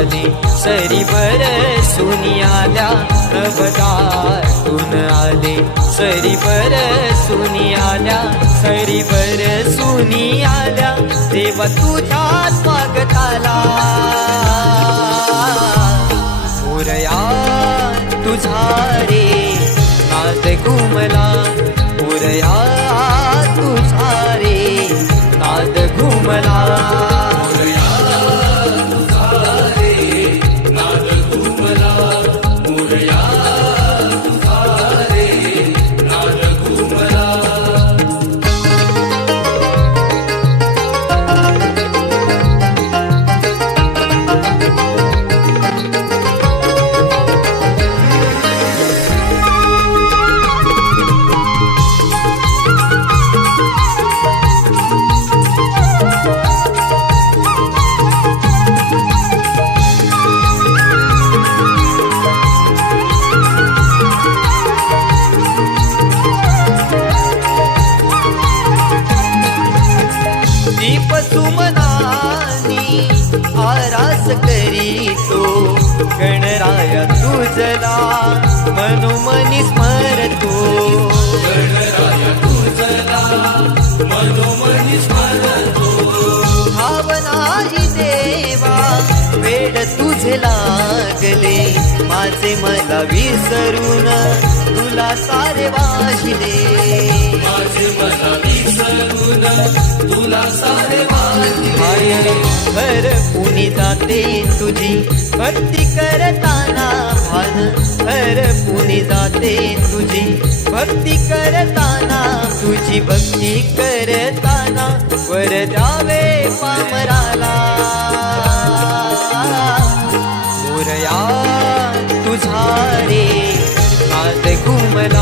आले सरी बरसून आल्या नवदातून आले सरी बरसून आल्या सरी बरसून आल्या देवा तुझ्या स्वागताला मोरया तुझा रे नाद घुमला मोरया तुझा रे नाद घुमला दीप सुमनानी आरास करीतो गणराया तुझला मनोमनी स्मरतो गणराया तुझला मनोमनी स्मरतो भावनाही देवा वेड तुझे लागले माझे मला विसरून तुला सारे वाहिले माझे मला विसरून तुला सारे वाहिले भर पुनी जाते तुझी भक्ती करताना भान भर पुनी जाते तुझी भक्ती करताना तुझी भक्ती करताना वर द्यावे पामराला मोरया तुझा रे नाद घुमला